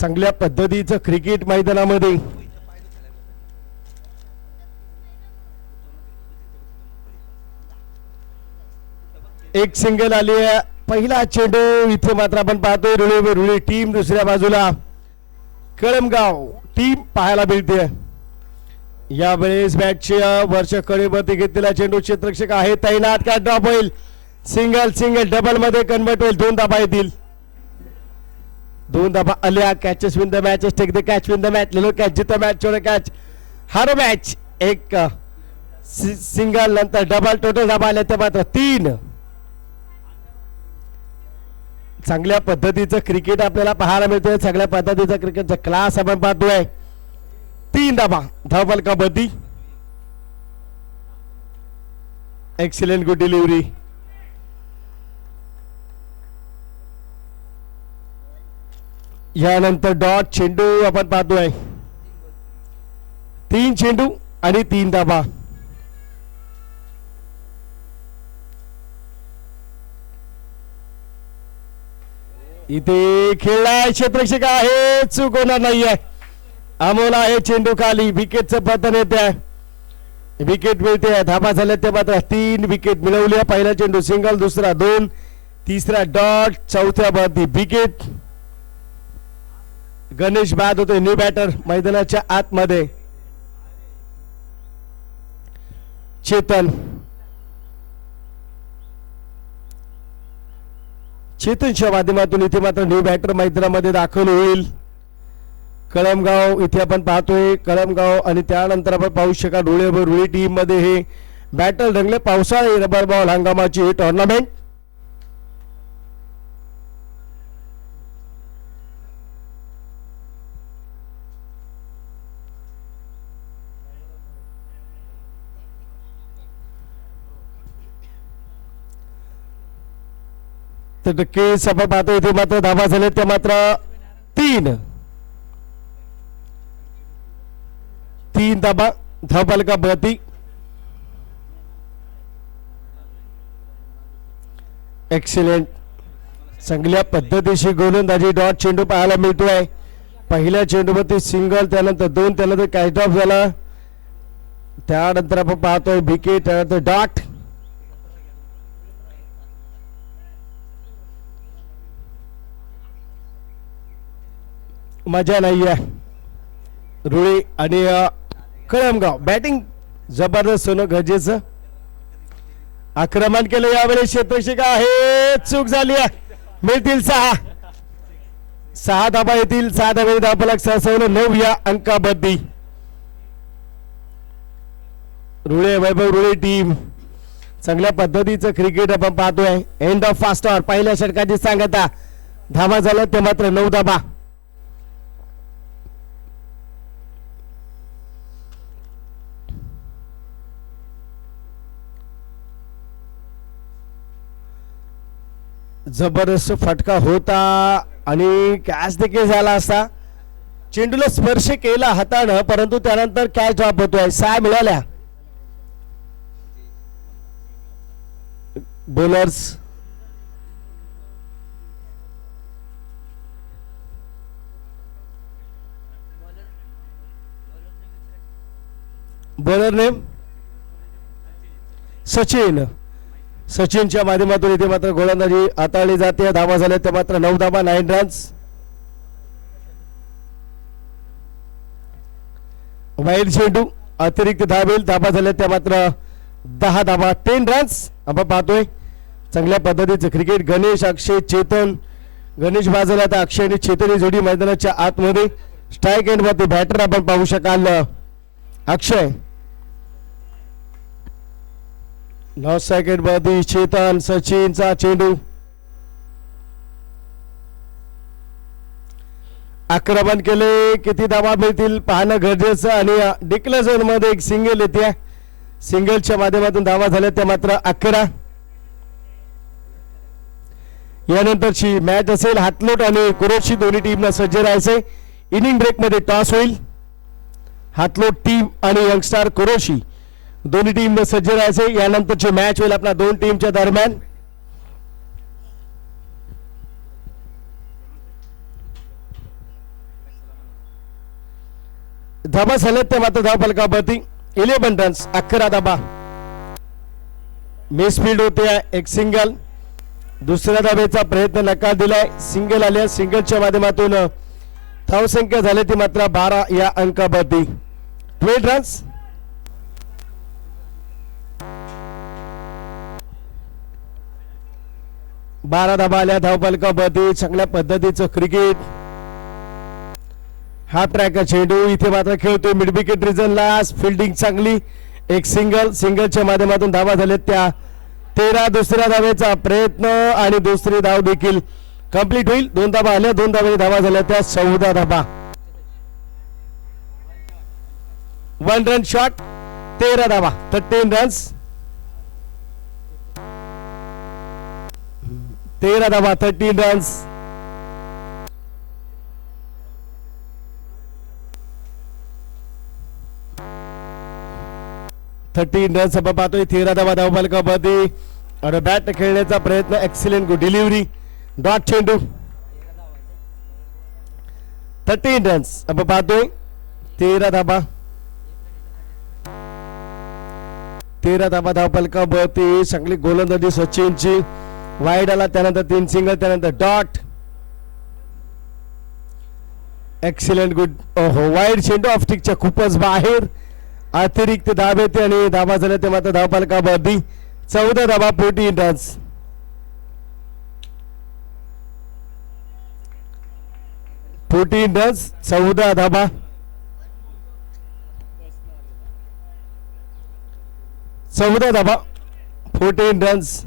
चांगल्या पद्धतीचं क्रिकेट मैदानामध्ये. एक सिंगल आली आहे. पहिला चेंडू इथे मात्र आपण पाहतोय. रुळी रुळी टीम दुसऱ्या बाजूला. कळमगाव टीम पाहायला मिळते. यावेळेस बॅटच्या वरच्या कडेवरती घेतलेला चेंडू क्षेत्रक्षक आहे. तैनात काय ड्रॉप होईल? सिंगल सिंगल डबलमध्ये कन्वर्ट होईल. दोन धाबा येतील. दोन दबा आल्या catches win the matches take the catch win the match लिलो कॅच जित मॅच छोटे कॅच हर मॅच एक सिंगल नंतर डबल टोटल धाबा आले ते मात्र तीन. चांगल्या पद्धतीचं क्रिकेट आपल्याला पाहायला मिळतोय. चांगल्या पद्धतीचा क्रिकेटचा क्लास आपण पाहतोय. तीन धाबा धावबल कबड्डी. एक्सलेंट गुड डिलिव्हरी यानंतर डॉट चेंडू आपण पाहतोय. तीन चेंडू आणि तीन धाबा इथे खेळलाय क्षेत्रक्षक आहे चूक होणार नाहीये. अमोल आहे चेंडू खाली विकेटचं पतन येते विकेट मिळते धाबा झाल्या ते मात्र तीन विकेट मिळवल्या. पहिला चेंडू सिंगल दुसरा दोन तिसरा डॉट चौथ्या वरती विकेट. गणेश बाद होतोय. न्यू बॅटर मैदानाच्या आतमध्ये. चेतन. चेतनच्या माध्यमातून इथे मात्र न्यू बॅटर मैदानामध्ये दाखल होईल. कळमगाव इथे आपण पाहतोय कळमगाव आणि त्यानंतर आपण पाहू शका डोळे रुळी टीममध्ये हे बॅटल रंगले. पावसाळी रबर बॉल हंगामाची ही टुर्नामेंट तर नक्कीच आपण पाहतो इथे मात्र धाबा झाले ते मात्र तीन. तीन धाबा धावपालिका का एक्सिलेंट चांगल्या पद्धतीशी गोलंदाजी डॉट चेंडू पाहायला मिळतोय. पहिल्या चेंडूवरती सिंगल त्यानंतर दोन त्यानंतर कॅच ऑफ झाला. त्यानंतर आपण पाहतोय विकेट त्यानंतर डॉट मजा नाही आहे रुळी आणि कळमगाव. बॅटिंग जबरदस्त होणं गरजेचं. आक्रमण केलं यावेळेस क्षेत्रक्षक आहे? चूक झाली आहे. मिळतील सहा. सहा धाबा येतील. सहा धाबा धापलक सहसवलं नऊ या अंकाबद्दी. रुळे वैभव रुळे टीम चांगल्या पद्धतीचं क्रिकेट आपण पाहतोय. एंड ऑफ फास्ट ऑर पहिल्या षटकाची सांगता. धाबा झाला ते मात्र नऊ धाबा. जबरदस्त फटका होता आणि कॅच देखील झाला असता. चेंडूला स्पर्श केला हातानं परंतु त्यानंतर कॅच ड्रॉप होतोय. सहा मिळाल्या. Bowlers bowler name Sachin. सचिनच्या माध्यमातून इथे मात्र गोलंदाजी हाताळली जाते. धावा झाल्या ते मात्र नऊ धावा नाईन रन्स वाईट चेंडू अतिरिक्त धावेल. धाबा झाल्या त्या मात्र दहा धाबा टेन रन्स आपण पाहतोय चांगल्या पद्धतीचं क्रिकेट गणेश अक्षय चेतन. गणेश बाजूला आता अक्षय आणि चेतन ही जोडी मैदानाच्या आतमध्ये स्ट्राईक एंड बॅटर आपण पाहू शकाल. अक्षय. नऊ सेकंड वरती चेतन सचिनचा चेंडू आक्रमण केले किती धावा मिळतील पाहणं गरजेचं आणि डिक्लेअर झोनमध्ये एक सिंगल येते. सिंगलच्या माध्यमातून धावा झाल्या त्या मात्र अकरा. यानंतरची मॅच असेल हातलोट आणि कुरोशी दोन्ही टीमला सज्ज राहायचे. इनिंग ब्रेकमध्ये टॉस होईल. हातलोट टीम आणि यंगस्टार कुरोशी. दोन्ही टीम सज्ज राहायचे. यानंतरची मॅच होईल आपल्या दोन टीमच्या दरम्यान. धाबा झाल्यात ते मात्र धाव फलकावरती. इलेव्हन रन्स अकरा धाबा. मिसफिल्ड होते एक सिंगल दुसऱ्या धाब्याचा प्रयत्न नकार दिलाय. सिंगल आल्या सिंगलच्या माध्यमातून धावसंख्या झाली ती मात्र बारा या अंकावरती. ट्वेल्व रन्स बारा धाबा आल्या धावफलकावरती चांगल्या पद्धतीचं क्रिकेट. हा ट्रॅक चेंडू इथे मात्र खेळतोय मिडविकेट रिझनला फिल्डिंग चांगली. एक सिंगल सिंगलच्या माध्यमातून धावा झाल्यात त्या तेरा. दुसऱ्या धावेचा प्रयत्न आणि दुसरी धाव देखील कंप्लीट होईल. दोन धाबा आल्या. दोन धाबे धावा झाल्या त्या चौदा धाबा. वन रन शॉट तेरा धावा. थर्टीन रन्स तेरा धावा थर्टी रन्स थर्टीन रन्स आपण पाहतोय. तेरा धावा धावपालकामध्ये आणि बॅट खेळण्याचा प्रयत्न एक्सिलेंट डिलिव्हरी डॉट चेंडू. थर्टीन रन्स आपण पाहतोय. तेरा धाबा तेरा धाबा धाव चांगली गोलंदाजी सचिनची. वाईड आला त्यानंतर तीन सिंगल त्यानंतर डॉट एक्सिलेंट गुड हो वाईड शेंडू ऑफ टिकच्या खूपच बाहेर. अतिरिक्त धाब येते आणि धाबा झाल्या ते मात्र धावपालका फलकावरती चौदा धाबा पोटी रन्स फोर्टीन रन्स चौदा धाबा. चौदा धाबा फोर्टीन रन्स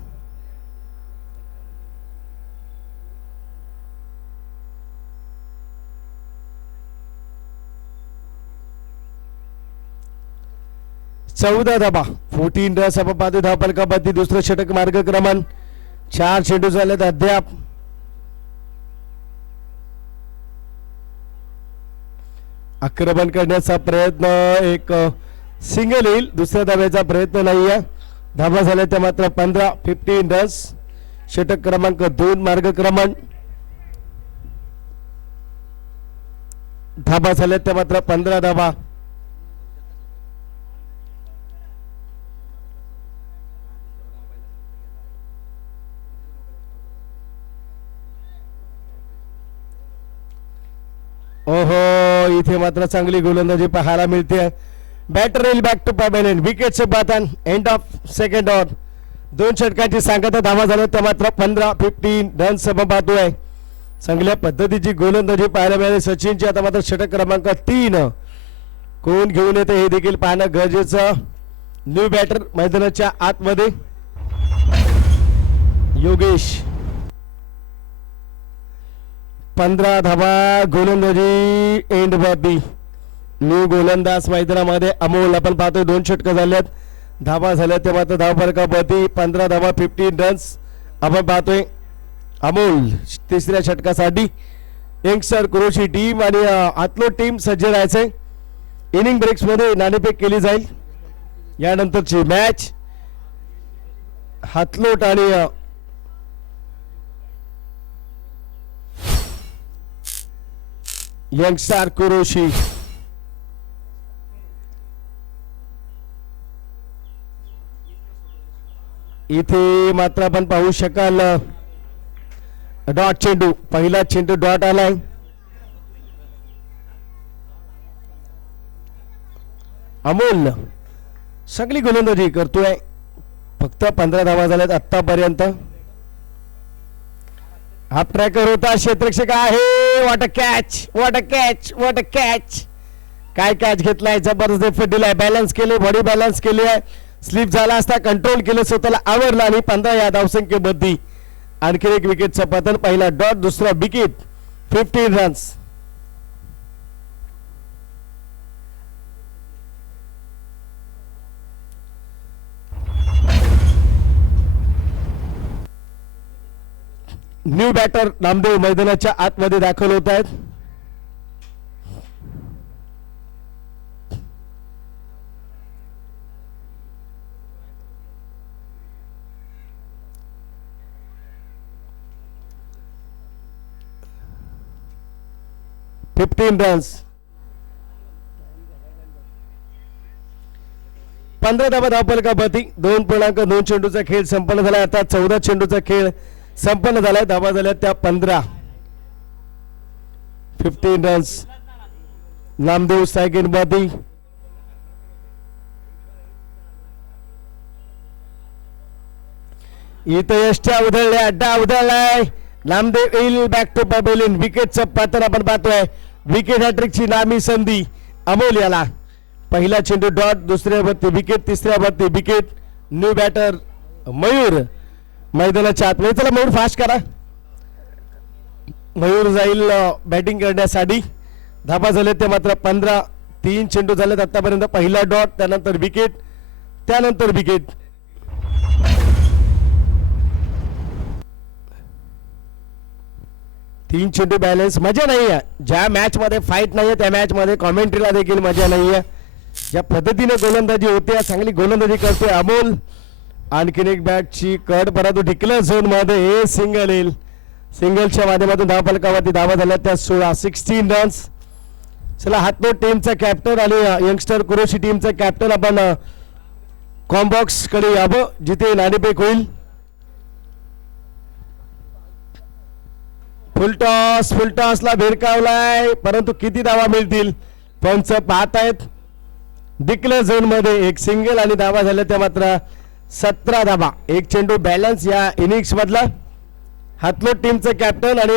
चौदा धाबा. फोर्टीन रन्स आपण दुसरं षटक मार्गक्रमण चार चेंडू झालेत अद्याप. आक्रमण करण्याचा प्रयत्न एक सिंगल येईल. दुसऱ्या धाब्याचा प्रयत्न नाही आहे धाबा झाल्या त्या मात्र पंधरा फिफ्टीन रस षटक क्रमांक दोन मार्गक्रमण धाबा झाल्या त्या मात्र पंधरा धाबा. इथे मात्र चांगली गोलंदाजी पाहायला मिळते. बॅटर येईल बॅक टू पॅबेन विकेटचे पातन एंड ऑफ सेकंड ऑफ दोन षटकांची सांगता धावा झाल्या तर मात्र पंधरा फिफ्टीन रन्स आपण पाहतोय चांगल्या पद्धतीची गोलंदाजी पाहायला मिळाली. सचिनची आता मात्र षटक क्रमांक तीन. कोण घेऊन येते हे देखील पाहणं गरजेचं. न्यू बॅटर मैदानाच्या आतमध्ये. योगेश. पंधरा धाबा गोलंदाजी एंड बाबी. न्यू गोलंदाज मैदानामध्ये अमोल आपण पाहतोय दोन षटकं झाल्यात धाबा झाल्या ते मात्र धाव फरकापती पंधरा धाबा फिफ्टीन रन्स आपण पाहतोय अमोल तिसऱ्या षटकासाठी. यंगस्टर क्रोशी टीम आणि आतलो टीम सज्ज राहायचंय. इनिंग ब्रेक्समध्ये नाणेफेक केली जाईल. यानंतरची मॅच हातलोट आणि यंगस्टार कुरोशी इथे मात्र आपण पाहू शकाल डॉट चेंडू पहिला चेंडू डॉट आलाय. अमोल सगळी गोलंदाजी करतोय. फक्त पंधरा धावा झाल्यात आतापर्यंत हा ट्रॅकर होता क्षेत्रक्षक आहे. What a catch what a catch what a catch काय कॅच घेतलाय? जबरदस्त एफर्ट दिलाय. बॅलन्स केले बॉडी बॅलन्स केली आहे. स्लिप झाला असता कंट्रोल केलं स्वतःला आवडलं आणि पंधरा या धावसंख्येबद्दल. आणखी एक विकेटचं पतन पहिला डॉट दुसरा wicket fifteen runs new batter Namdev मैदानाच्या आतमध्ये दाखल होत आहेत. फिफ्टीन रन्स पंधरा धाबा धावपलकापती दोन पूर्णांक दोन चेंडूचा खेळ संपन्न झाला. आता चौदा चेंडूचा खेळ संपन्न झालाय धाबा झाल्या त्या पंधरा. फिफ्टीन रन्स नामदेव सायकिन बादी. इथं यष्ट्या उधळल्या अड्डा उधळलाय. नामदेव येईल बॅक टू पॅबेलिन विकेटचं पतन आपण पाहतोय. विकेट हॅट्रिकची नामी संधी अमोल याला. पहिला चेंडू डॉट दुसऱ्या वरती विकेट तिसऱ्या विकेट न्यू बॅटर मयूर. मैदानाच्या आतमध्ये चला मयूर फास्ट करा. मयूर जाईल बॅटिंग करण्यासाठी. धाबा झाले ते मात्र पंधरा तीन चेंडू झालेत आतापर्यंत. पहिला डॉट त्यानंतर विकेट त्यानंतर विकेट तीन चेंडू बॅलन्स मजा नाही आहे. ज्या मॅच मध्ये फाईट नाहीये त्या मॅच मध्ये कॉमेंट्रीला देखील मजा नाहीये. ज्या पद्धतीने गोलंदाजी होते चांगली गोलंदाजी करतोय अमोल. आणखीन एक बॅटची कट परंतु ढिकलं झोनमध्ये हे सिंगल येईल. सिंगलच्या माध्यमातून धाव फलकावरती धावा झाल्या त्या सोळा सिक्स्टीन रन्स चला हातनोट टीमचा कॅप्टन आणि यंगस्टर कुरोशी टीमचा कॅप्टन आपण कॉम्बॉक्सकडे यावं. जिथे नाणेपेक होईल. फुलटॉस फुलटॉसला भिरकावलाय परंतु किती धावा मिळतील? पंच पाहतायत. डिक्लेअर झोनमध्ये एक सिंगल आणि धावा झाल्या त्या मात्र सतरा धाबा एक चेंडू बॅलन्स या इनिंग्स मधला. हातलोट टीमचं कॅप्टन आणि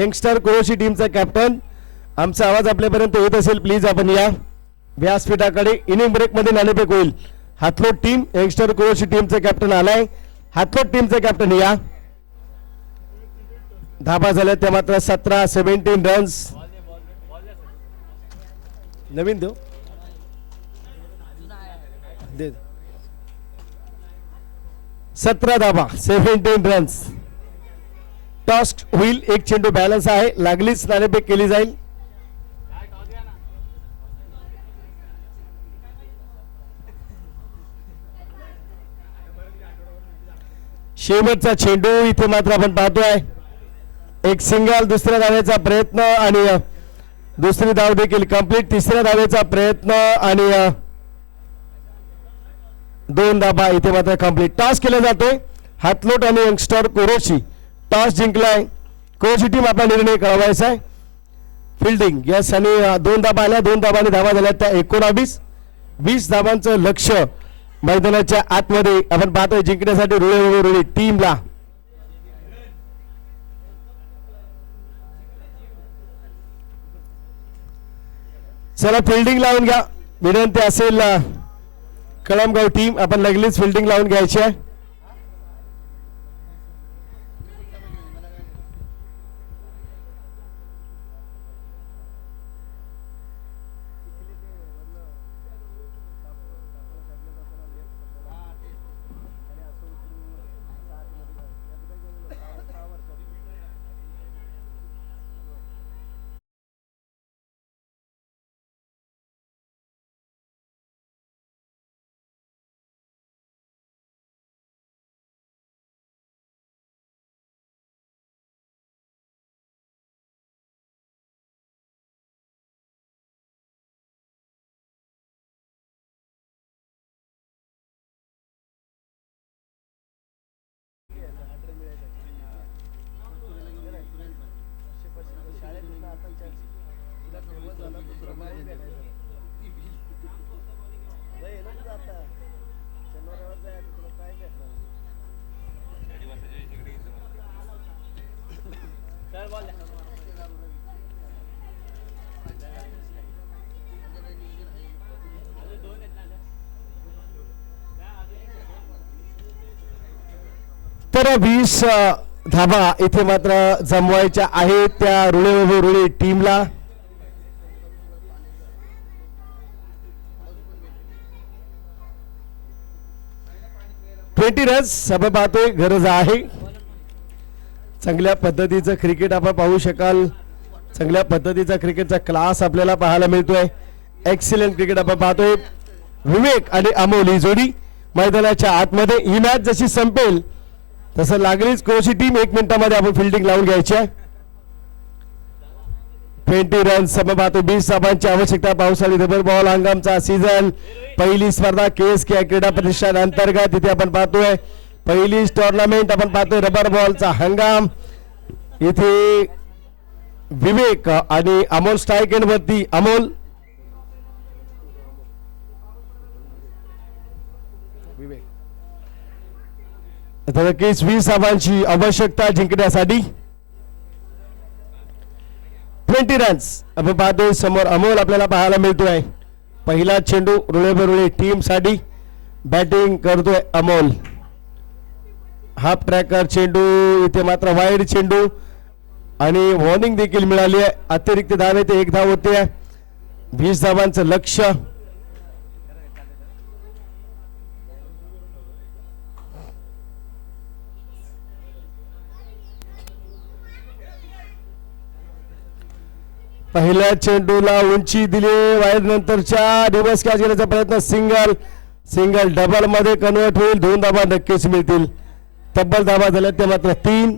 यंगस्टर कुरोशी टीमचं कॅप्टन आमचा आवाज आपल्यापर्यंत येत असेल प्लीज आपण या. व्यासपीठाकडे इनिंग ब्रेकमध्ये नाणेफेक होईल. हातलोट टीम यंगस्टर कुरोशी टीमचं कॅप्टन आलाय. हातलोट टीमचं कॅप्टन या. धाबा झाल्या त्या मात्र सतरा सेव्हन्टीन रन्स नवीन देऊ. दे. सतरा धाबा सेव्हन्टीन रन्स टॉस होईल एक चेंडू बॅलन्स आहे. लागलीच नाणेफेक केली जाईल. शेवटचा चेंडू इथे मात्र आपण पाहतोय. एक सिंगल दुसऱ्या धावेचा प्रयत्न आणि दुसरी धाव देखील कंप्लीट तिसऱ्या धावेचा प्रयत्न आणि दोन धाबा इथे मात्र कंप्लीट टॉस केला जातोय. हातलोट आणि यंगस्टर कोरोशी. टॉस जिंकलाय. कोरोशी टीम आपला निर्णय कळवायचा आहे. फिल्डिंग यस आणि दोन धाबा आल्या. दोन धाबाने धाबा झाल्या त्या एकोणावीस. वीस धाबांचं लक्ष मैदानाच्या आतमध्ये आपण पाहतोय जिंकण्यासाठी रुळे रुळे टीमला चला फिल्डिंग लावून घ्या. विनंती असेल कळमगाव टीम आपण लगेच फिल्डिंग लावून घ्यायची आहे. तर वीस धाबा इथे मात्र जमवायच्या आहेत त्या रुळे रुळे टीमला. ट्वेंटी रन्स आपण पाहतोय गरज आहे. चांगल्या पद्धतीचं क्रिकेट आपण पाहू शकाल. चांगल्या पद्धतीचा क्रिकेटचा क्लास आपल्याला पाहायला मिळतोय. एक्सिलंट क्रिकेट आपण पाहतोय. विवेक आणि अमोल ही जोडी मैदानाच्या आतमध्ये. ही मॅच जशी संपेल तसं लागलीच कोची टीम एक मिनिटामध्ये आपण फिल्डिंग लावून घ्यायची आहे. ट्वेंटी रन समपातो बीस धावांची आवश्यकता पावसाळी रबर बॉल हंगामचा सीझन पहिली स्पर्धा केस के क्रीडा प्रतिष्ठान अंतर्गत. इथे आपण पाहतोय पहिलीच टुर्नामेंट आपण पाहतोय रबर बॉलचा हंगाम. इथे विवेक आणि अमोल स्ट्राईक वरती. अमोल नक्कीच वीस धावांची आवश्यकता जिंकण्यासाठी ट्वेंटी रन्स आपण पाहतोय समोर अमोल आपल्याला पाहायला मिळतोय. पहिला चेंडू रुळे टीमसाठी बॅटिंग करतोय अमोल. हाफ ट्रॅकर चेंडू इथे मात्र वाईड चेंडू आणि वॉर्निंग देखील मिळाली आहे. अतिरिक्त धाव ते एक धाव होते. वीस धावांचं लक्ष पहिल्या चेंडूला उंची दिली. वाईट नंतरच्या दिवस कॅच घेण्याचा प्रयत्न सिंगल. सिंगल डबलमध्ये कन्वर्ट होईल. दोन धाबा नक्कीच मिळतील. तब्बल धाबा झाल्या ते मात्र तीन.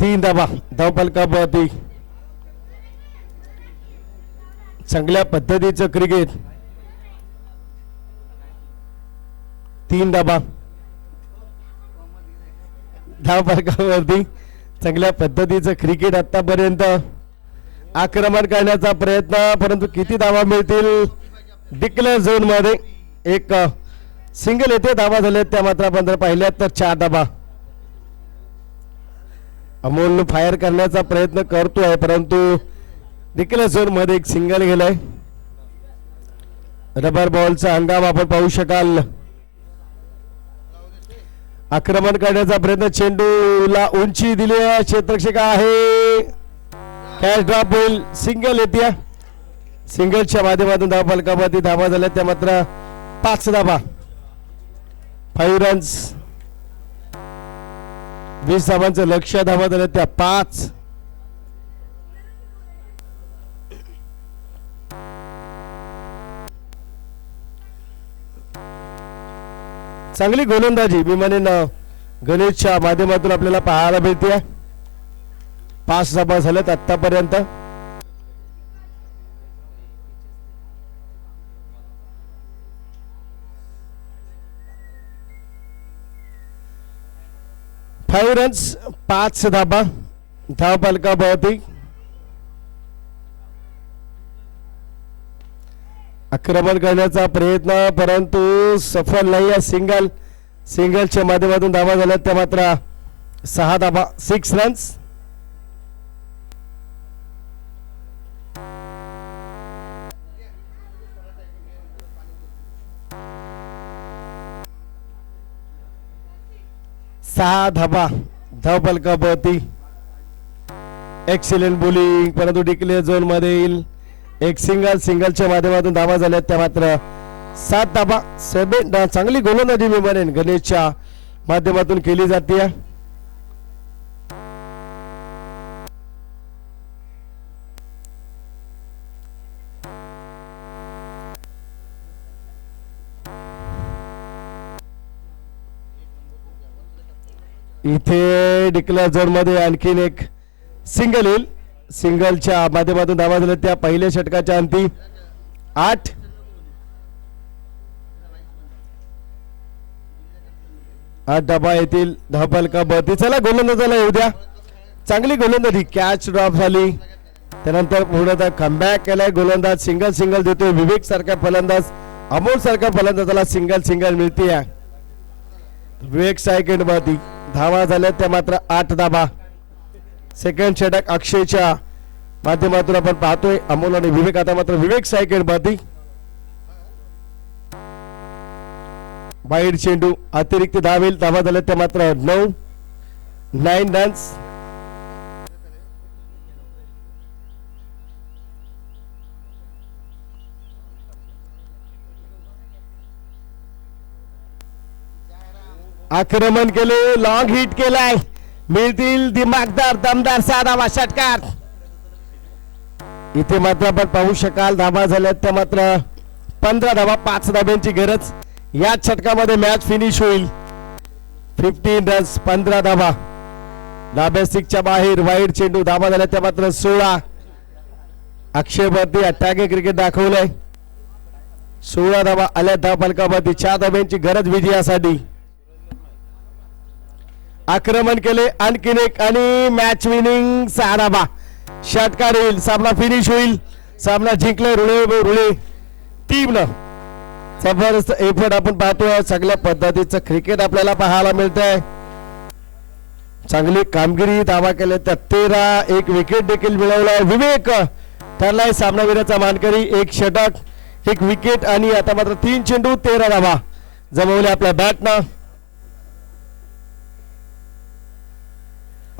तीन धाबा धावपलकावरती. चांगल्या पद्धतीचं क्रिकेट तीन धाबा धावपालकावरती. चांगल्या पद्धतीचं क्रिकेट आतापर्यंत आक्रमण करण्याचा प्रयत्न परंतु किती धावा मिळतील? डिक्लेअर झोनमध्ये एक सिंगल येथे धावा झाले त्या मात्र आपण जर पाहिल्या तर चार धाबा अमोल फायर करण्याचा प्रयत्न करतो आहे परंतु डिक्लेअर झोनमध्ये एक सिंगल गेलाय. रबर बॉलचा हंगाम आपण पाहू शकाल. आक्रमण करण्याचा प्रयत्न. चेंडूला उंची दिली आहे क्षेत्रक्षक आहे. कॅश ड्रॉप होईल. सिंगल येते सिंगलच्या माध्यमातून धाव फलकावरती धावा झाल्या त्या मात्र पाच धावा. फाईव्ह रन्स वीस धावांचं लक्ष धावा झाल्या त्या पाच. चांगली गोलंदाजी मी म्हणेन गणेशच्या माध्यमातून आपल्याला पाहायला मिळते पाच सभा झाल्यात आतापर्यंत फाईव्ह रन्स पाच धाबा धाव पालका आक्रमण करण्याचा प्रयत्न परंतु सफल नाही आहे सिंगल. सिंगलच्या माध्यमातून धावा झाल्या त्या मात्र सहा धाबा सिक्स रन्स सहा धाबा धावपलकावरती एक्सिलेंट बोलिंग परंतु डिक्लेअर झोनमध्ये येईल. एक सिंगल सिंगलच्या माध्यमातून धावा झाल्या त्या मात्र सात धाबा सेवन चांगली गोलंदाजी मी म्हणेन गणेशच्या माध्यमातून केली जाते. इथे डिक्लेअर झोनमध्ये आणखीन एक सिंगल येईल. सिंगलच्या माध्यमातून धावा झाल्या त्या पहिल्या षटकाच्या अंती. आठ. आठ डबा येतील. धावपाल का बती चला गोलंदाजाला येऊ द्या. चांगली गोलंदाजी कॅच ड्रॉप झाली. त्यानंतर पूर्णतः कमबॅक केलाय गोलंदाज. सिंगल सिंगल देतोय विवेक सारखा फलंदाज. अमोल सारखा फलंदाजाला सिंगल सिंगल मिळते विवेक सायकंड वरती धावा झाल्या त्या मात्र आठ धाबा सेकंड षटक अक्षयच्या माध्यमातून आपण पाहतोय. अमोल आणि विवेक आता मात्र विवेक सेकंड बाती बाईड चेंडू अतिरिक्त धावेल धावा झाल्या त्या मात्र नऊ. नाईन रन्स आक्रमण केले लॉंग हिट केलाय. मिळतील दिमागदार दमदार साधावा षटकार. इथे मात्र आपण पाहू शकाल धाबा झाल्यात त्या मात्र पंधरा धाबा पाच धाब्यांची गरज. याच षटकामध्ये मॅच फिनिश होईल. फिफ्टीन रन्स पंधरा धाबा. डाब्या स्टिकच्या बाहेर वाईट चेंडू धाबा झाल्या त्या मात्र सोळा. अक्षय भारती अट्टागे क्रिकेट दाखवलंय. सोळा धाबा आल्या धाव फलकावरती चार धाब्यांची गरज विजयासाठी. आक्रमण केले. आणखीन एक आणि मॅच विनिंग सहा षटकार येईल सामना फिनिश होईल. सामना जिंकले रुळे रुळे. टीमनं जबरदस्त एफर्ट आपण पाहतोय सगळ्या पद्धतीचं क्रिकेट आपल्याला पाहायला मिळतंय. चांगली कामगिरी दावा केले. तर तेरा एक विकेट देखील मिळवलाय. विवेक. ठरलाय सामनावीराचा मानकरी. एक षटक एक विकेट आणि आता मात्र तीन चेंडू तेरा धावा. जमवले आपल्या बॅटनं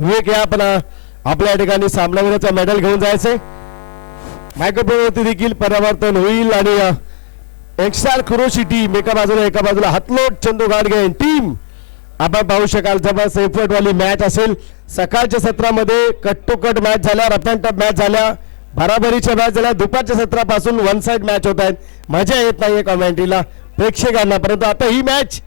विवेक या आपण आपल्या ठिकाणी सामनावीराचा मेडल घेऊन जायचंय. मायक्रोफोनवरती देखील परावर्तन होईल आणि एक्सार क्रोशी टीम एका बाजूला एका बाजूला हातलोट चंदू गाडगे टीम आपण पाहू शकाल जबरदस्त एफर्टवाली मॅच असेल. सकाळच्या सत्रामध्ये कट टू कट मॅच झाल्या रफ अँड टफ मॅच झाल्या. बराबरीच्या मॅच झाल्या. दुपारच्या सत्रापासून वन साइड मॅच होत आहेत. मजा येत नाहीये कॉमेंट्रीला प्रेक्षकांना परंतु आता ही मॅच